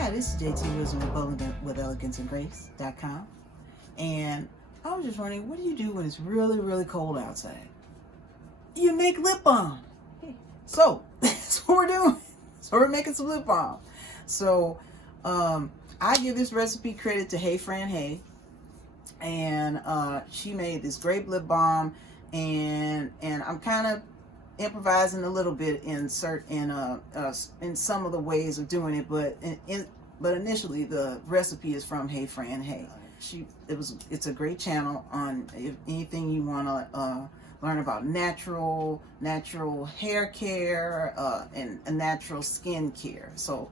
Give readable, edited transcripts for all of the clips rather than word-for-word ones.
Hi, this is JTwisdom with Balm with Elegance and Grace.com. And I was just wondering, what do you do when it's really, really cold outside? You make lip balm. So that's what we're doing. So we're making some lip balm. So I give this recipe credit to Hey, and she made this great lip balm, and I'm kind of improvising a little bit in some of the ways of doing it, but initially the recipe is from Hey. It's a great channel on if anything you want to learn about natural hair care and natural skin care. So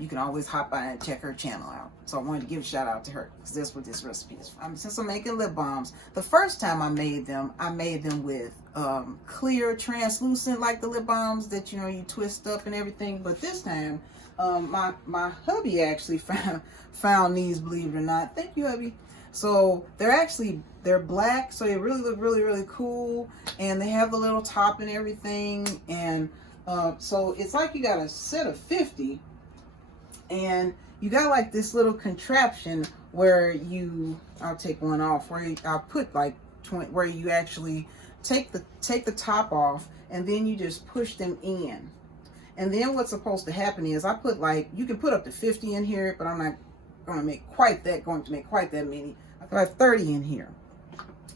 you can always hop by and check her channel out. So I wanted to give a shout out to her because that's what this recipe is from. Since I'm making lip balms, the first time I made them with clear, translucent, like the lip balms that you twist up and everything. But this time, my hubby actually found these, believe it or not. Thank you, hubby. So they're black, so they really look really cool, and they have the little top and everything. And so it's like you got a set of 50. And you got like this little contraption where I'll take one off, where I'll put like 20, where you actually take the top off, and then you just push them in. And then what's supposed to happen is I put you can put up to 50 in here, but I'm not going to make quite that many. I put 30 in here.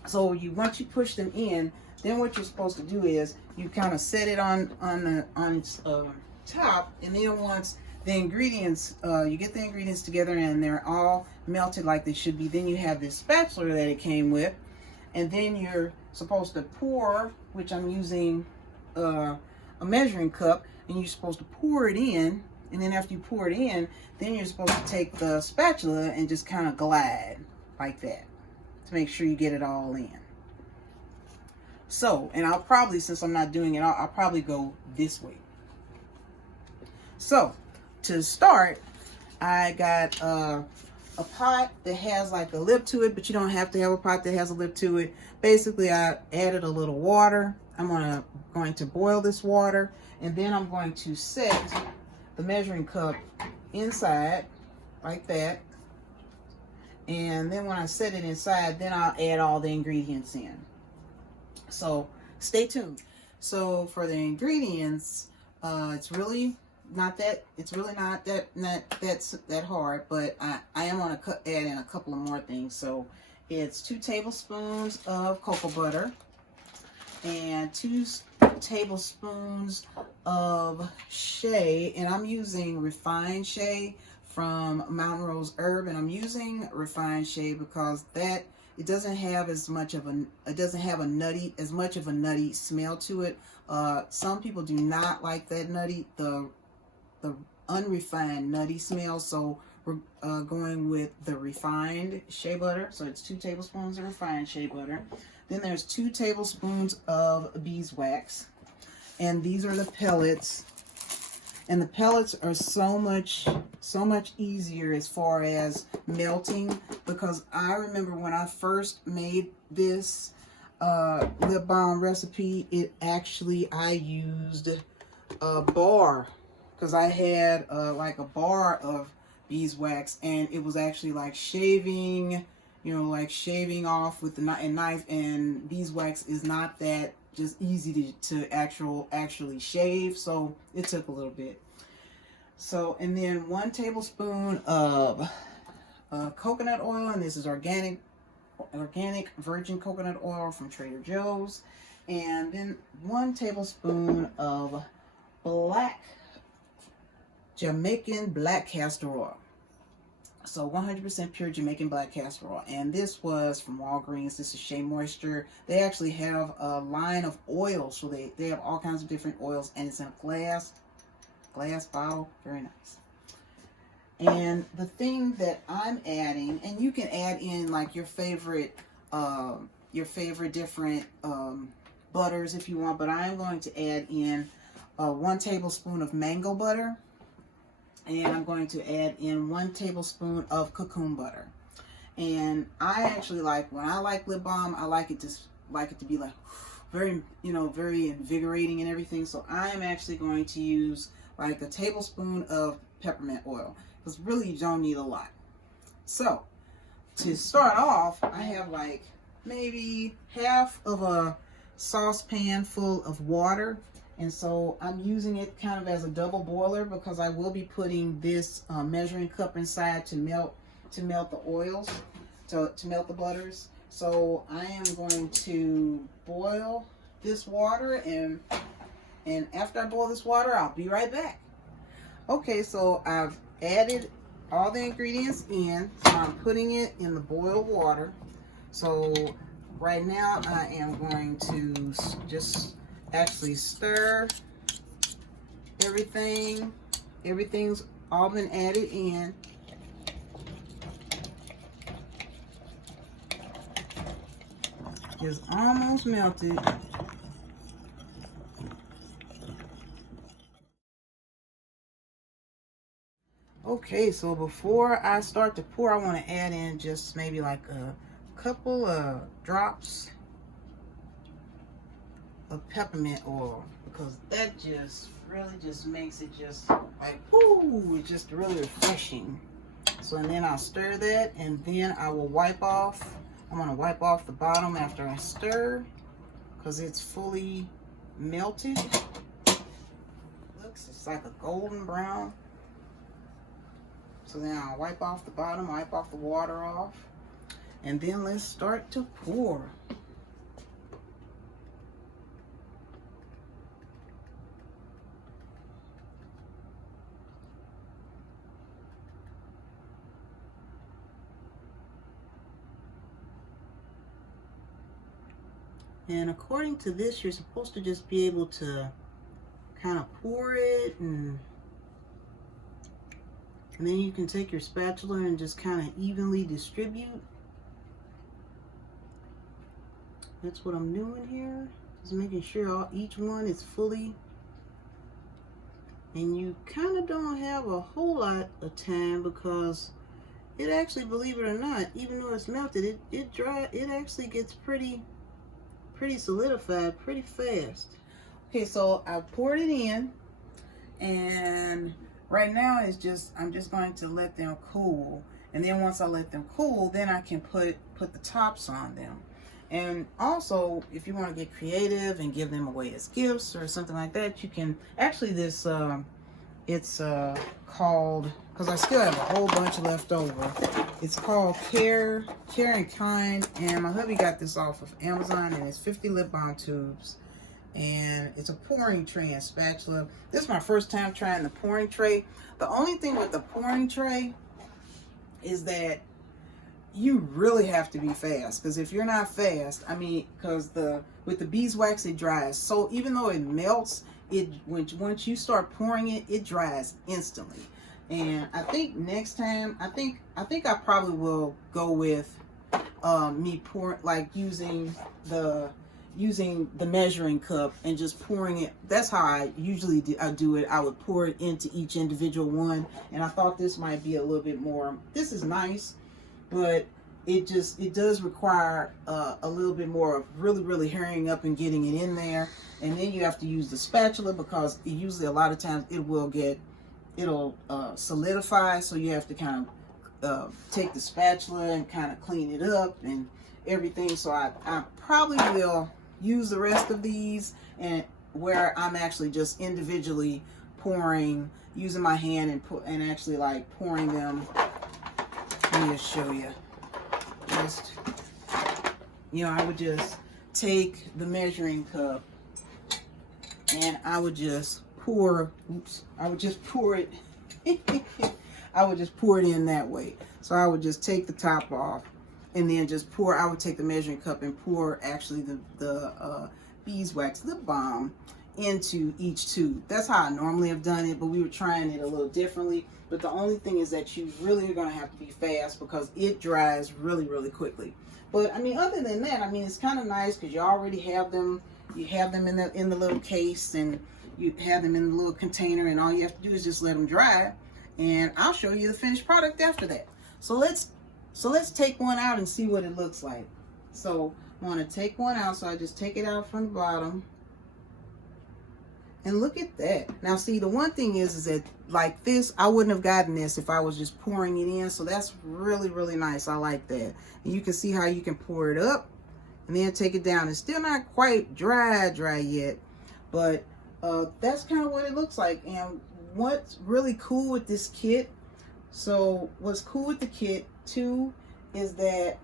So once you push them in, then what you're supposed to do is you kind of set it on its top, and then once the ingredients, you get the ingredients together and they're all melted like they should be, then you have this spatula that it came with, and then you're supposed to pour, which I'm using a measuring cup, and you're supposed to pour it in, and then after you pour it in, then you're supposed to take the spatula and just kind of glide like that to make sure you get it all in. So, and I'll probably, since I'm not doing it, I'll probably go this way. So to start, I got a pot that has like a lip to it, but you don't have to have a pot that has a lip to it. Basically, I added a little water. I'm going to boil this water, and then I'm going to set the measuring cup inside like that. And then when I set it inside, then I'll add all the ingredients in. So stay tuned. So for the ingredients, it's really not that hard, but I am going to add in a couple of more things. So it's 2 tablespoons of cocoa butter and 2 tablespoons of shea, and I'm using refined shea from Mountain Rose Herb, and I'm using refined shea because it doesn't have as much of a nutty smell to it. Some people do not like that nutty, the unrefined nutty smell, so we're going with the refined shea butter. So it's 2 tablespoons of refined shea butter. Then there's 2 tablespoons of beeswax, and these are the pellets. And the pellets are so much easier as far as melting, because I remember when I first made this lip balm recipe, I used a bar, because I had like a bar of beeswax, and it was actually like shaving off with the knife, and beeswax is not that just easy to actually shave, so it took a little bit. So, and then 1 tablespoon of coconut oil, and this is organic virgin coconut oil from Trader Joe's, and then 1 tablespoon of Jamaican black castor oil. So 100% pure Jamaican black castor oil. And this was from Walgreens. This is Shea Moisture. They actually have a line of oils. So they have all kinds of different oils, and it's in a glass bottle. Very nice. And the thing that I'm adding, and you can add in like your favorite different butters if you want, but I am going to add in 1 tablespoon of mango butter. And I'm going to add in 1 tablespoon of Kokum butter. And I actually when I like lip balm, I like it to be like very, very invigorating and everything. So I'm actually going to use like a tablespoon of peppermint oil. because really you don't need a lot. So to start off, I have like maybe half of a saucepan full of water, and so I'm using it kind of as a double boiler because I will be putting this measuring cup inside to melt the oils, to melt the butters. So I am going to boil this water, and after I boil this water, I'll be right back. Okay, so I've added all the ingredients in, so I'm putting it in the boiled water. So right now I am going to just actually stir everything. Everything's all been added in. It's almost melted. Okay, so before I start to pour, I want to add in just maybe like a couple of drops of peppermint oil, because that just really just makes it just like, ooh, it's just really refreshing. So, and then I'll stir that, and then I will wipe off. I'm going to wipe off the bottom after I stir because it's fully melted. Looks, it's like a golden brown. So then I'll wipe off the bottom, wipe off the water off, and then let's start to pour. And according to this, you're supposed to just be able to kind of pour it, and then you can take your spatula and just kind of evenly distribute. That's what I'm doing here. Just making sure each one is fully. And you kind of don't have a whole lot of time because it actually, believe it or not, even though it's melted, it actually gets pretty solidified pretty fast. Okay, so I poured it in, and right now it's just, I'm just going to let them cool, and then once I let them cool, then I can put the tops on them. And also, if you want to get creative and give them away as gifts or something like that, you can actually, this it's called, because I still have a whole bunch left over, it's called Care and Kind, and my hubby got this off of Amazon, and it's 50 lip balm tubes, and it's a pouring tray and spatula. This is my first time trying the pouring tray. The only thing with the pouring tray is that you really have to be fast, because if you're not fast, I mean, because with the beeswax, it dries. So even though it melts, once you start pouring it, it dries instantly. And I think next time, I think I probably will go with me pouring, like using the measuring cup and just pouring it. That's how I usually do it. I would pour it into each individual one, and I thought this might be a little bit more. This is nice, but it does require a little bit more of really hurrying up and getting it in there. And then you have to use the spatula, because usually a lot of times it'll solidify, so you have to kind of take the spatula and kind of clean it up and everything. So I probably will use the rest of these, and where I'm actually just individually pouring, using my hand and actually like pouring them. Let me just show you. Just, you know, I would just take the measuring cup and I would just pour, I would just pour it I would just pour it in that way. So I would just take the top off and then just pour. I would take the measuring cup and pour actually the beeswax lip balm into each tube. That's how I normally have done it, but we were trying it a little differently. But the only thing is that you really are going to have to be fast, because it dries really quickly. But I mean, other than that, I mean, it's kind of nice because you already have them. You have them in the little case, and you have them in the little container, and all you have to do is just let them dry. And I'll show you the finished product after that. So let's take one out and see what it looks like. So I want to take one out, so I just take it out from the bottom. And look at that. Now see, the one thing is that like this, I wouldn't have gotten this if I was just pouring it in. So that's really, really nice. I like that. And you can see how you can pour it up and then take it down. It's still not quite dry yet, but that's kind of what it looks like. And what's really cool with this kit, so what's cool with the kit too is that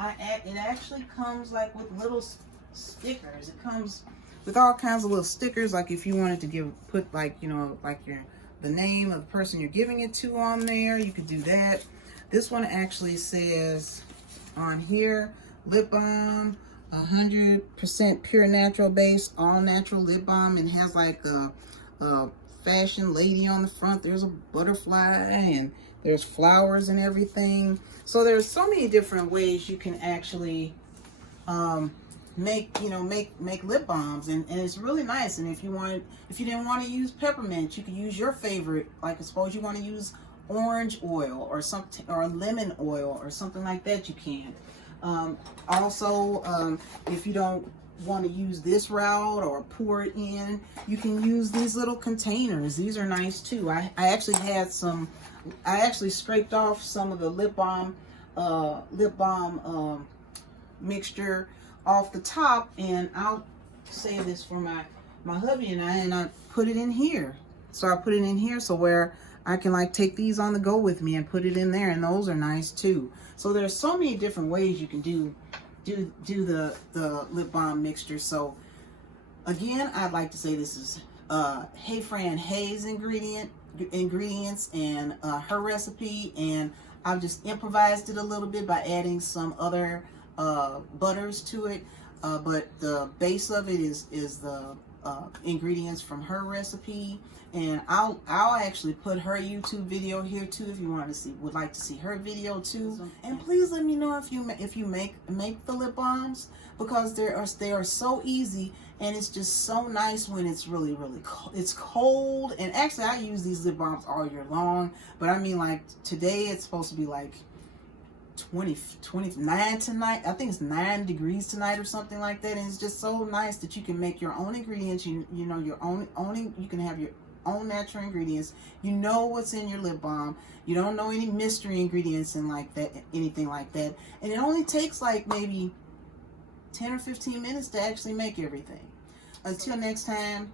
it actually comes like with little stickers. It comes with all kinds of little stickers, like if you wanted to put like, you know, like the name of the person you're giving it to on there, you could do that. This one actually says on here, lip balm, 100% pure natural base, all natural lip balm, and has like a fashion lady on the front. There's a butterfly and there's flowers and everything. So there's so many different ways you can actually make lip balms, and it's really nice. And if you didn't want to use peppermint, you could use your favorite, like suppose you want to use orange oil or something, or lemon oil or something like that, you can. Also, if you don't want to use this route or pour it in, you can use these little containers. These are nice too. I actually scraped off some of the lip balm mixture off the top, and I'll save this for my hubby and I put it in here. So I put it in here so where I can like take these on the go with me and put it in there, and those are nice too. So there's so many different ways you can do the lip balm mixture. So again, I'd like to say this is heyfranhey's ingredients and her recipe, and I've just improvised it a little bit by adding some other butters to it, but the base of it is the ingredients from her recipe. And I'll actually put her YouTube video here too if you would like to see her video too. And please let me know if you make the lip balms, because they are so easy, and it's just so nice when it's really cold. It's cold, and actually I use these lip balms all year long, but I mean, like today it's supposed to be like 29 tonight. I think it's 9 degrees tonight or something like that. And it's just so nice that you can make your own ingredients. You know, your own you can have your own natural ingredients. You know what's in your lip balm. You don't know any mystery ingredients and like that, anything like that. And it only takes like maybe 10 or 15 minutes to actually make everything. Until next time,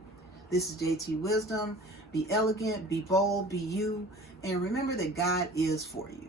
this is JTwisdom. Be elegant, be bold, be you, and remember that God is for you.